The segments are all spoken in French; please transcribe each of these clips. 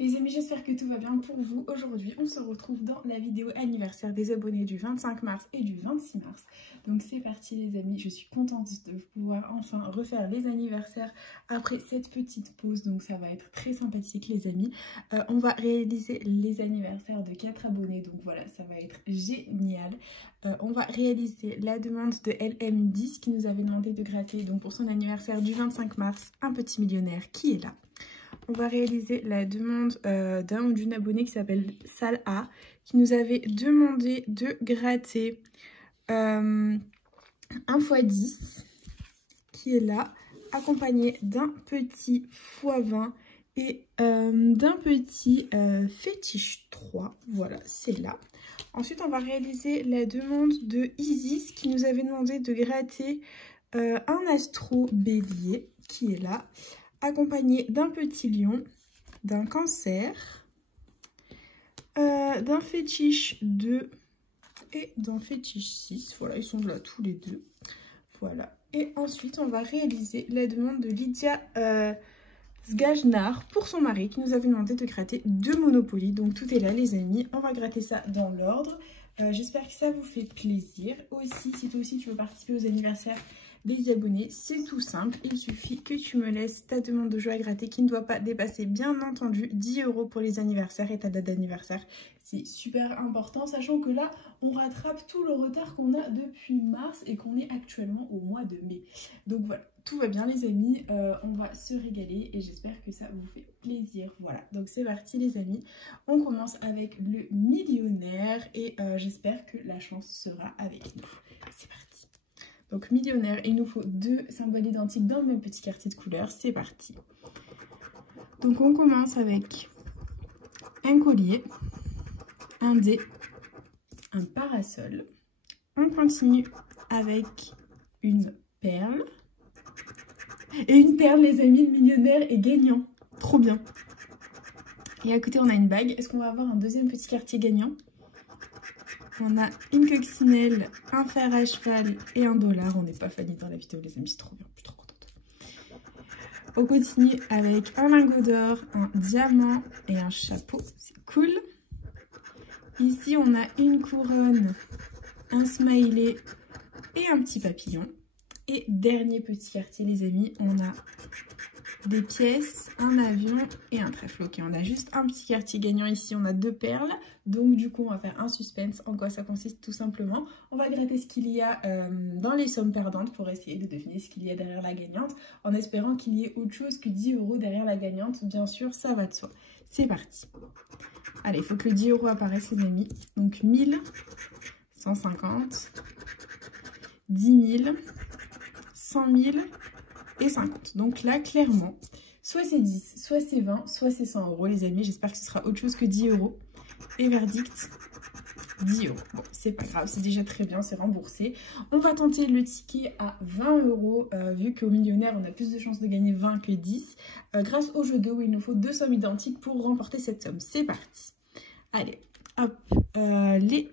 Les amis, j'espère que tout va bien pour vous. Aujourd'hui, on se retrouve dans la vidéo anniversaire des abonnés du 25 mars et du 26 mars. Donc c'est parti les amis, je suis contente de pouvoir enfin refaire les anniversaires après cette petite pause. Donc ça va être très sympathique les amis. On va réaliser les anniversaires de 4 abonnés. Donc voilà, ça va être génial. On va réaliser la demande de LM10 qui nous avait demandé de gratter donc pour son anniversaire du 25 mars un petit millionnaire qui est là. On va réaliser la demande d'un ou d'une abonnée qui s'appelle Salah, qui nous avait demandé de gratter un x10 qui est là, accompagné d'un petit x20 et d'un petit fétiche 3. Voilà, c'est là. Ensuite, on va réaliser la demande de Isis qui nous avait demandé de gratter un astro bélier qui est là, accompagné d'un petit lion, d'un cancer, d'un fétiche 2 et d'un fétiche 6. Voilà, ils sont là tous les deux. Voilà. Et ensuite, on va réaliser la demande de Lydia Sgajnar pour son mari qui nous avait demandé de gratter 2 Monopoly. Donc tout est là les amis, on va gratter ça dans l'ordre. J'espère que ça vous fait plaisir. Aussi, si toi aussi tu veux participer aux anniversaires des abonnés, c'est tout simple, il suffit que tu me laisses ta demande de jeu à gratter qui ne doit pas dépasser bien entendu 10 € pour les anniversaires et ta date d'anniversaire. C'est super important, sachant que là on rattrape tout le retard qu'on a depuis mars et qu'on est actuellement au mois de mai. Donc voilà, tout va bien les amis, on va se régaler et j'espère que ça vous fait plaisir. Voilà, donc c'est parti les amis, on commence avec le millionnaire et j'espère que la chance sera avec nous. C'est parti. Donc millionnaire, il nous faut 2 symboles identiques dans le même petit quartier de couleur. C'est parti. Donc on commence avec un collier, un dé, un parasol. On continue avec une perle. Et une perle les amis, le millionnaire est gagnant. Trop bien. Et à côté on a une bague. Est-ce qu'on va avoir un deuxième petit quartier gagnant ? On a une coccinelle, un fer à cheval et un dollar. On n'est pas fanny dans la vidéo les amis, c'est trop bien, je suis trop contente. On continue avec un lingot d'or, un diamant et un chapeau, c'est cool. Ici on a une couronne, un smiley et un petit papillon. Et dernier petit quartier les amis, on a des pièces, un avion et un trèfle. Ok, on a juste un petit quartier gagnant ici, on a 2 perles. Donc du coup, on va faire un suspense. En quoi ça consiste tout simplement? On va gratter ce qu'il y a dans les sommes perdantes pour essayer de deviner ce qu'il y a derrière la gagnante. En espérant qu'il y ait autre chose que 10 € derrière la gagnante. Bien sûr, ça va de soi. C'est parti. Allez, il faut que le 10 € apparaisse les amis. Donc 1000, 150, 10 000, 100 000... et 50. Donc là, clairement, soit c'est 10, soit c'est 20, soit c'est 100 € les amis. J'espère que ce sera autre chose que 10 €. Et verdict, 10 €. Bon, c'est pas grave, c'est déjà très bien, c'est remboursé. On va tenter le ticket à 20 €, vu qu'au millionnaire, on a plus de chances de gagner 20 que 10. Grâce au jeu 2 où il nous faut 2 sommes identiques pour remporter cette somme. C'est parti. Allez, hop, les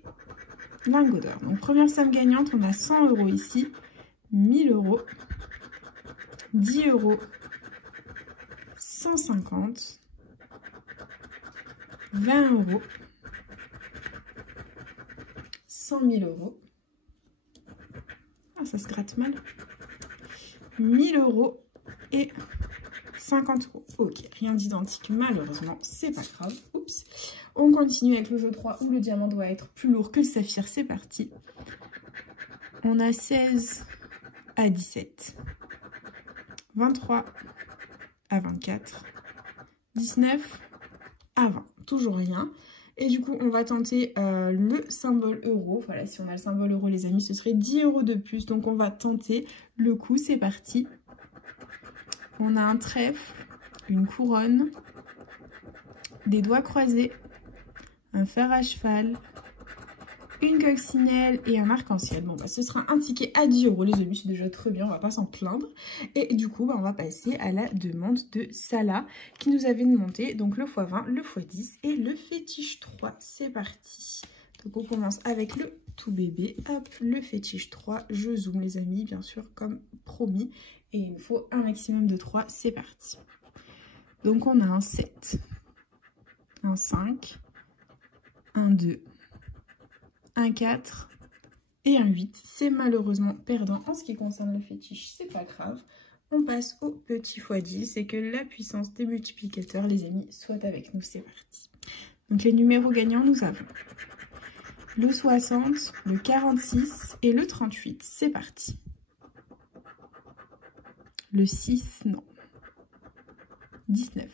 lingots d'or. Donc première somme gagnante, on a 100 € ici, 1000 €. 10 €, 150, 20 €, 100 000 €. Ah, ça se gratte mal. 1000 € et 50 €. Ok, rien d'identique malheureusement, c'est pas grave. Oups. On continue avec le jeu 3 où le diamant doit être plus lourd que le saphir. C'est parti. On a 16 à 17. 23 à 24, 19 à 20, toujours rien. Et du coup, on va tenter le symbole euro. Voilà, si on a le symbole euro, les amis, ce serait 10 € de plus. Donc, on va tenter le coup. C'est parti. On a un trèfle, une couronne, des doigts croisés, un fer à cheval, une coccinelle et un arc-en-ciel. Bon, bah, ce sera un ticket à 10 € les amis, c'est déjà très bien, on va pas s'en plaindre. Et du coup, bah, on va passer à la demande de Salah qui nous avait demandé donc le x20, le x10 et le fétiche 3. C'est parti. Donc on commence avec le tout bébé. Hop, le fétiche 3. Je zoome les amis, bien sûr, comme promis. Et il nous faut un maximum de 3. C'est parti. Donc on a un 7, un 5, un 2, un 4 et un 8. C'est malheureusement perdant en ce qui concerne le fétiche, c'est pas grave. On passe au petit x10 et que la puissance des multiplicateurs, les amis, soit avec nous. C'est parti. Donc les numéros gagnants, nous avons le 60, le 46 et le 38. C'est parti. Le 6, non. 19.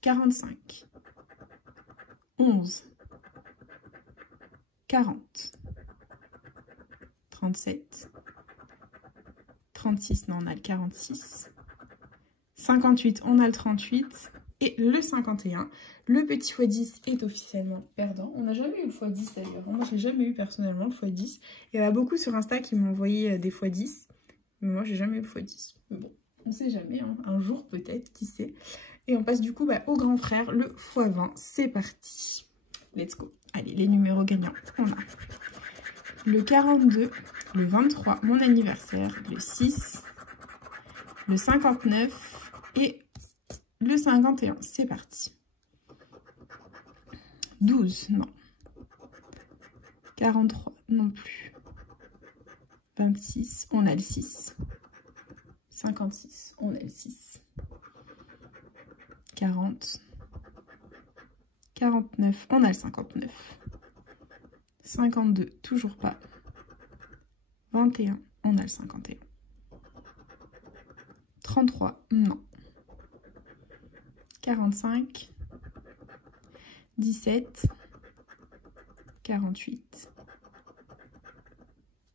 45. 11. 40. 37. 36, non, on a le 46. 58, on a le 38. Et le 51. Le petit x10 est officiellement perdant. On n'a jamais eu le x10 d'ailleurs. Moi, je l'ai jamais eu personnellement, le x10. Il y en a beaucoup sur Insta qui m'ont envoyé des x10. Mais moi, j'ai jamais eu le x10. Mais bon, on sait jamais. Hein. Un jour peut-être, qui sait. Et on passe du coup au grand frère, le x20. C'est parti. Let's go. Allez, les numéros gagnants. On a le 42, le 23, mon anniversaire, le 6, le 59 et le 51. C'est parti. 12, non. 43, non plus. 26, on a le 6. 56, on a le 6. 40. 49, on a le 59. 52, toujours pas. 21, on a le 51. 33, non. 45. 17. 48.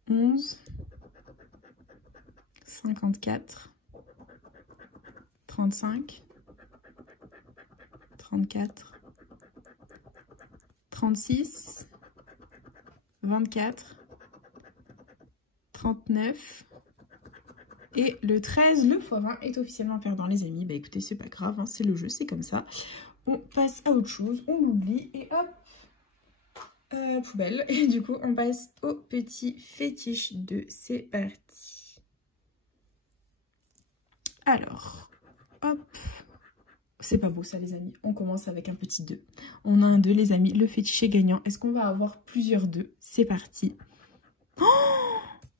11. 54. 35. 34. 36. 24. 39. Et le 13, le x20 est officiellement perdant, les amis. Bah écoutez, c'est pas grave, hein, c'est le jeu, c'est comme ça. On passe à autre chose, on l'oublie et hop, poubelle. Et du coup, on passe au petit fétiche 2. C'est parti. Alors, hop. C'est pas beau ça, les amis. On commence avec un petit 2. On a un 2, les amis. Le fétiche est gagnant. Est-ce qu'on va avoir plusieurs 2? C'est parti. Oh,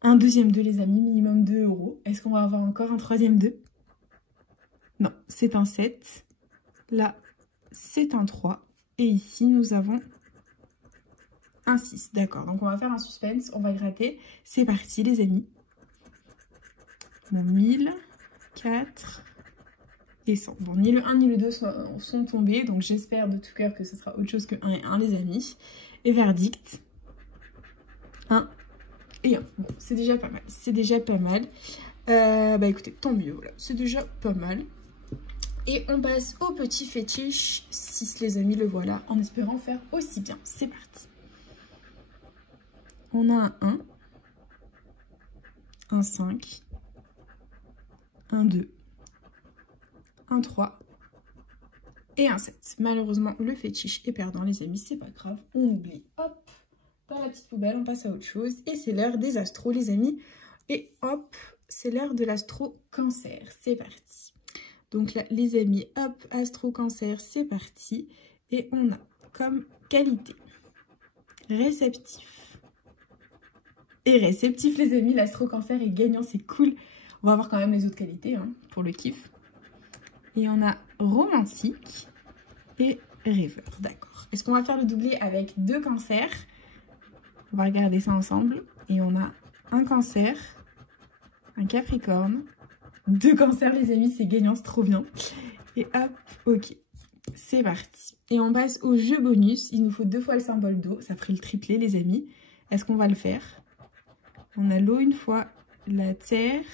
un deuxième 2, les amis. Minimum 2 €. Est-ce qu'on va avoir encore un troisième 2? Non, c'est un 7. Là, c'est un 3. Et ici, nous avons un 6. D'accord, donc on va faire un suspense. On va gratter. C'est parti, les amis. Bon, 1000, 4... et 100. Bon, ni le 1 ni le 2 sont tombés, donc j'espère de tout cœur que ce sera autre chose que 1 et 1, les amis. Et verdict, 1 et 1. Bon, c'est déjà pas mal. C'est déjà pas mal. Bah écoutez, tant mieux, voilà. C'est déjà pas mal. Et on passe au petit fétiche 6, les amis, le voilà, en espérant faire aussi bien. C'est parti. On a un 1, un 5, un 2, un 3 et un 7. Malheureusement, le fétiche est perdant, les amis. C'est pas grave, on oublie. Hop, dans la petite poubelle, on passe à autre chose. Et c'est l'heure des astros, les amis. Et hop, c'est l'heure de l'astro cancer. C'est parti. Donc là, les amis, hop, astro cancer, c'est parti. Et on a comme qualité réceptif. Et réceptif, les amis, l'astro cancer est gagnant, c'est cool. On va voir quand même les autres qualités, hein, pour le kiff. Et on a romantique et rêveur. D'accord. Est-ce qu'on va faire le doublé avec 2 cancers? On va regarder ça ensemble. Et on a un cancer, un capricorne, 2 cancers, les amis. C'est gagnant, c'est trop bien. Et hop, ok. C'est parti. Et on passe au jeu bonus. Il nous faut 2 fois le symbole d'eau. Ça ferait le triplé, les amis. Est-ce qu'on va le faire? On a l'eau une fois, la terre,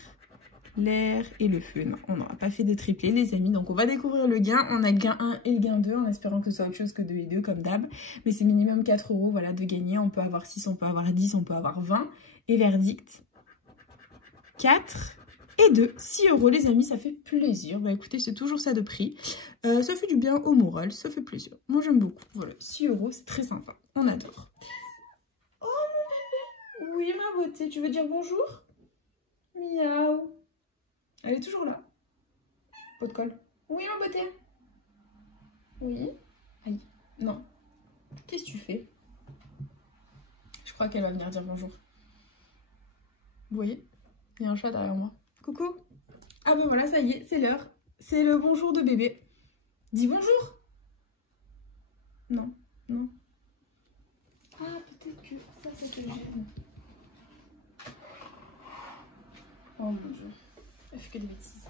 l'air et le feu. Non, on n'aura pas fait de triplé, les amis. Donc, on va découvrir le gain. On a le gain 1 et le gain 2 en espérant que ce soit autre chose que 2 et 2 comme d'hab. Mais c'est minimum 4 €, voilà, de gagner. On peut avoir 6, on peut avoir 10, on peut avoir 20. Et verdict, 4 et 2. 6 €, les amis, ça fait plaisir. Bah écoutez, c'est toujours ça de prix. Ça fait du bien au moral, ça fait plaisir. Moi, j'aime beaucoup. Voilà, 6 €, c'est très sympa. On adore. Oh, mon bébé! Oui, ma beauté, tu veux dire bonjour? Miaou. Elle est toujours là. Pot de colle. Oui, ma beauté. Oui. Aïe. Non. Qu'est-ce que tu fais? Je crois qu'elle va venir dire bonjour. Vous voyez? Il y a un chat derrière moi. Coucou. Ah ben voilà, ça y est, c'est l'heure. C'est le bonjour de bébé. Dis bonjour. Non, non. Ah, peut-être que ça te gêne. Oh mon dieu. Elle fait que des bêtises.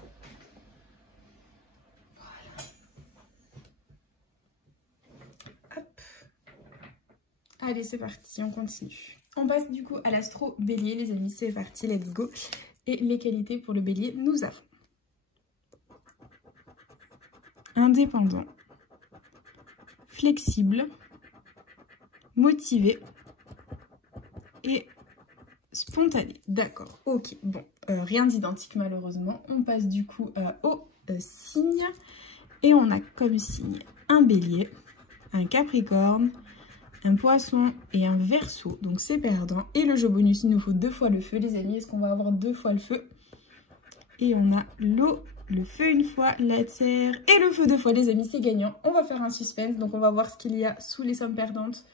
Voilà. Hop. Allez, c'est parti, on continue. On passe du coup à l'astro bélier, les amis. C'est parti, let's go. Et les qualités pour le bélier, nous avons indépendant, flexible, motivé et spontané. D'accord, ok, bon, rien d'identique malheureusement. On passe du coup au signe. Et on a comme signe un bélier, un capricorne, un poisson et un verseau. Donc c'est perdant. Et le jeu bonus, il nous faut 2 fois le feu, les amis. Est-ce qu'on va avoir 2 fois le feu? Et on a l'eau, le feu une fois, la terre et le feu 2 fois, les amis. C'est gagnant. On va faire un suspense. Donc on va voir ce qu'il y a sous les sommes perdantes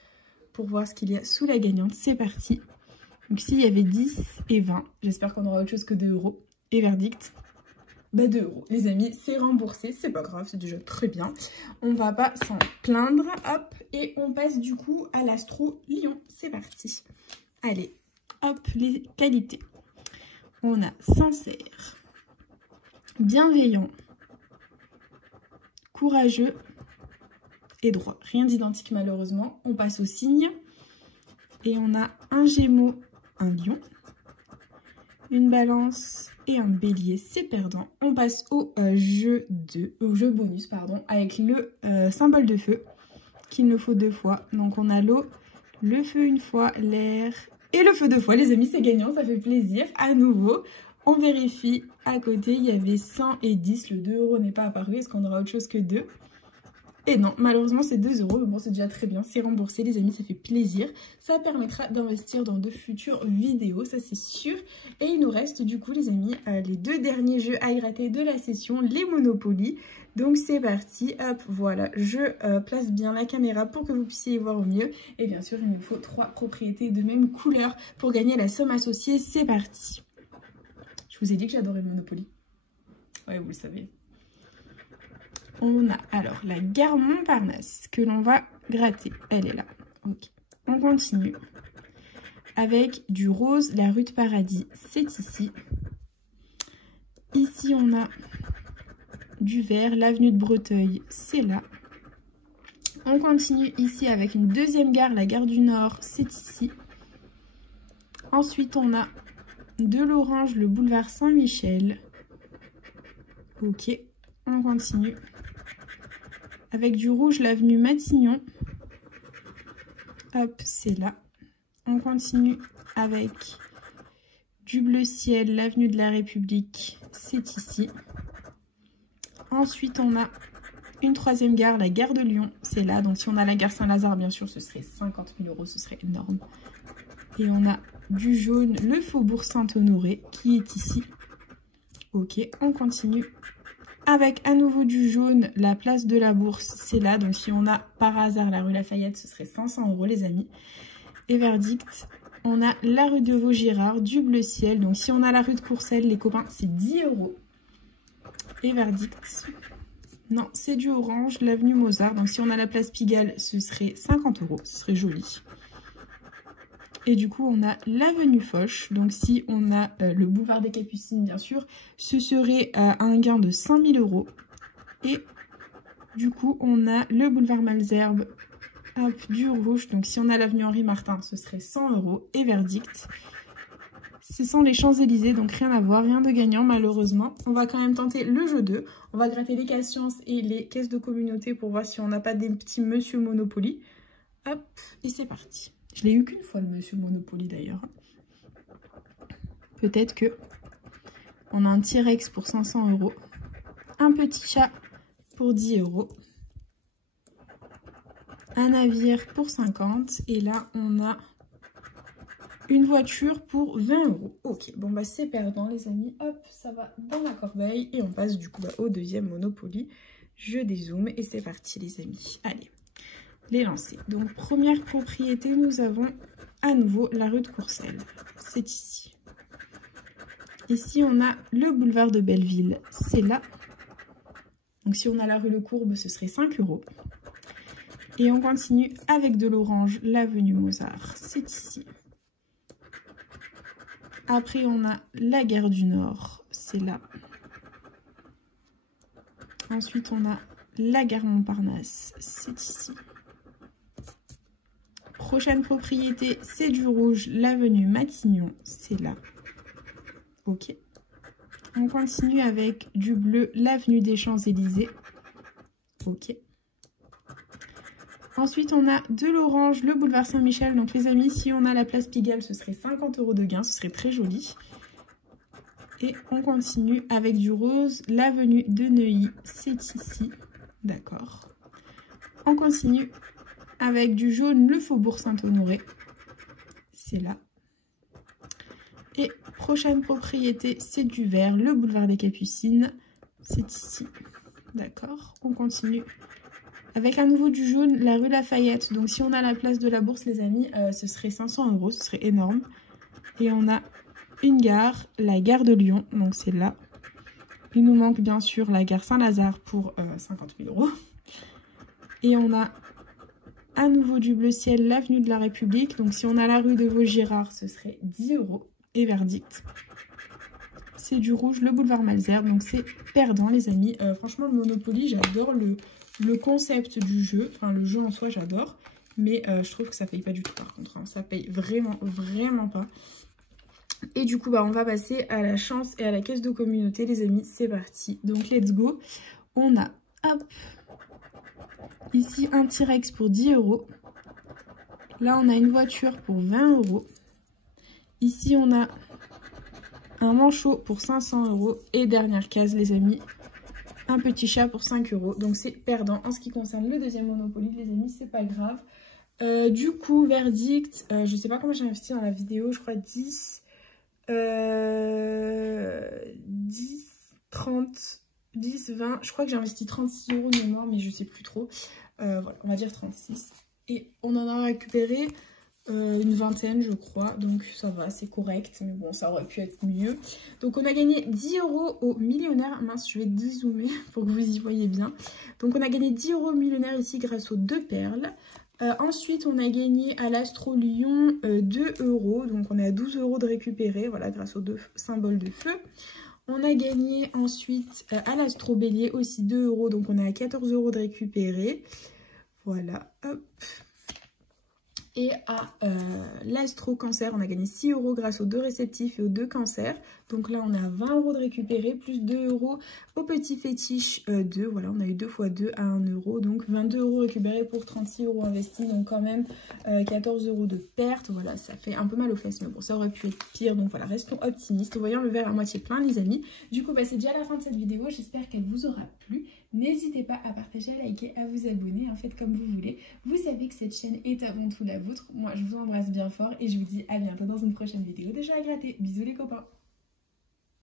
pour voir ce qu'il y a sous la gagnante. C'est parti. Donc s'il y avait 10 et 20, j'espère qu'on aura autre chose que 2 €. Et verdict, bah 2 €. Les amis, c'est remboursé. C'est pas grave, c'est déjà très bien. On va pas s'en plaindre. Hop, et on passe du coup à l'astro lion. C'est parti. Allez, hop, les qualités. On a sincère, bienveillant, courageux et droit. Rien d'identique malheureusement. On passe au signe. Et on a un gémeaux, un lion, une balance et un bélier. C'est perdant. On passe au jeu bonus, pardon, avec le symbole de feu qu'il nous faut 2 fois. Donc on a l'eau, le feu une fois, l'air et le feu 2 fois. Les amis, c'est gagnant, ça fait plaisir. À nouveau, on vérifie. À côté, il y avait 100 et 10. Le 2 € n'est pas apparu. Est-ce qu'on aura autre chose que 2? Et non, malheureusement c'est 2 €, mais bon c'est déjà très bien, c'est remboursé les amis, ça fait plaisir. Ça permettra d'investir dans de futures vidéos, ça c'est sûr. Et il nous reste du coup les amis les 2 derniers jeux à gratter de la session, les Monopoly. Donc c'est parti, hop, voilà, je place bien la caméra pour que vous puissiez y voir au mieux. Et bien sûr il nous faut 3 propriétés de même couleur pour gagner la somme associée, c'est parti. Je vous ai dit que j'adorais le Monopoly. Ouais, vous le savez. On a alors la gare Montparnasse que l'on va gratter. Elle est là. Ok. On continue. Avec du rose, la rue de Paradis. C'est ici. Ici, on a du vert, l'avenue de Breteuil. C'est là. On continue ici avec une deuxième gare, la gare du Nord. C'est ici. Ensuite, on a de l'orange, le boulevard Saint-Michel. Ok. On continue. Avec du rouge, l'avenue Matignon. Hop, c'est là. On continue avec du bleu ciel, l'avenue de la République. C'est ici. Ensuite, on a une troisième gare, la gare de Lyon. C'est là. Donc, si on a la gare Saint-Lazare, bien sûr, ce serait 50 000 €. Ce serait énorme. Et on a du jaune, le faubourg Saint-Honoré, qui est ici. Ok, on continue. Avec à nouveau du jaune, la place de la Bourse, c'est là. Donc si on a par hasard la rue Lafayette, ce serait 500 € les amis. Et verdict, on a la rue de Vaugirard, du bleu ciel. Donc si on a la rue de Courcelles, les copains, c'est 10 €. Et verdict, non, c'est du orange, l'avenue Mozart. Donc si on a la place Pigalle, ce serait 50 €. Ce serait joli. Et du coup, on a l'avenue Foch. Donc, si on a le boulevard des Capucines, bien sûr, ce serait un gain de 5 000 €. Et du coup, on a le boulevard Malesherbes, hop, du rouge. Donc, si on a l'avenue Henri Martin, ce serait 100 €. Et verdict, ce sont les Champs-Élysées. Donc, rien à voir, rien de gagnant, malheureusement. On va quand même tenter le jeu 2. On va gratter les caisses sciences et les caisses de communauté pour voir si on n'a pas des petits Monsieur Monopoly. Hop, et c'est parti. Je l'ai eu qu'une fois, le Monsieur Monopoly, d'ailleurs. Peut-être que on a un T-Rex pour 500 €. Un petit chat pour 10 €. Un navire pour 50. Et là, on a une voiture pour 20 €. Ok, bon, bah c'est perdant, les amis. Hop, ça va dans la corbeille. Et on passe, du coup, au deuxième Monopoly. je dézoome et c'est parti les amis. Allez, les lancer. Donc première propriété, nous avons à nouveau la rue de Courcelles. C'est ici. Ici, on a le boulevard de Belleville. C'est là. Donc si on a la rue Le Courbe, ce serait 5 €. Et on continue avec de l'orange, l'avenue Mozart. C'est ici. Après, on a la gare du Nord. C'est là. Ensuite, on a la gare Montparnasse. C'est ici. Prochaine propriété, c'est du rouge, l'avenue Matignon. C'est là. Ok. On continue avec du bleu, l'avenue des Champs-Élysées. Ok. Ensuite, on a de l'orange, le boulevard Saint-Michel. Donc, les amis, si on a la place Pigalle, ce serait 50 € de gain. Ce serait très joli. Et on continue avec du rose, l'avenue de Neuilly. C'est ici. D'accord. On continue avec du jaune, le faubourg Saint-Honoré. C'est là. Et prochaine propriété, c'est du vert, le boulevard des Capucines. C'est ici. D'accord. On continue avec à nouveau du jaune, la rue Lafayette. Donc si on a la place de la Bourse, les amis, ce serait 500 €. Ce serait énorme. Et on a une gare, la gare de Lyon. Donc c'est là. Il nous manque bien sûr la gare Saint-Lazare pour 50 000 €. Et on a à nouveau du bleu ciel, l'avenue de la République. Donc si on a la rue de Vaugirard, ce serait 10 €. Et verdict, c'est du rouge, le boulevard Malesherbes. Donc c'est perdant les amis. Franchement le Monopoly, j'adore le concept du jeu. Enfin le jeu en soi j'adore. Mais je trouve que ça paye pas du tout par contre. Hein. Ça paye vraiment, vraiment pas. Et du coup bah, on va passer à la chance et à la caisse de communauté les amis. C'est parti. Donc let's go. On a hop, ici un T-Rex pour 10 €. Là on a une voiture pour 20 €. Ici, on a un manchot pour 500 €. Et dernière case, les amis, un petit chat pour 5 €. Donc, c'est perdant. En ce qui concerne le deuxième Monopoly, les amis, c'est pas grave. Du coup, verdict, je sais pas comment j'ai investi dans la vidéo. Je crois 10, 30, 10, 20. Je crois que j'ai investi 36 € de mémoire, mais je sais plus trop. Voilà, on va dire 36. Et on en a récupéré... une vingtaine je crois, donc ça va, c'est correct, mais bon ça aurait pu être mieux. Donc on a gagné 10 € au millionnaire, mince je vais dézoomer pour que vous y voyez bien. Donc on a gagné 10 € au millionnaire ici grâce aux 2 perles. Ensuite on a gagné à l'Astro Lyon 2 €, donc on est à 12 € de récupérer, voilà grâce aux 2 symboles de feu. On a gagné ensuite à l'Astro Bélier aussi 2 €, donc on est à 14 € de récupérer. Voilà, hop. Et à l'Astro Cancer, on a gagné 6 € grâce aux 2 réceptifs et aux 2 cancers. Donc là, on a 20 € de récupérer, plus 2 € au petit fétiche 2. Voilà, on a eu 2 x 2 à 1 €. Donc 22 € récupérés pour 36 € investis. Donc quand même 14 € de perte. Voilà, ça fait un peu mal aux fesses. Mais bon, ça aurait pu être pire. Donc voilà, restons optimistes. Voyons le verre à moitié plein, les amis. Du coup, bah, c'est déjà la fin de cette vidéo. J'espère qu'elle vous aura plu. N'hésitez pas à partager, à liker, à vous abonner. En fait, comme vous voulez. Vous savez que cette chaîne est avant tout la vôtre. Moi, je vous embrasse bien fort et je vous dis à bientôt dans une prochaine vidéo de jeux à gratter. Bisous les copains!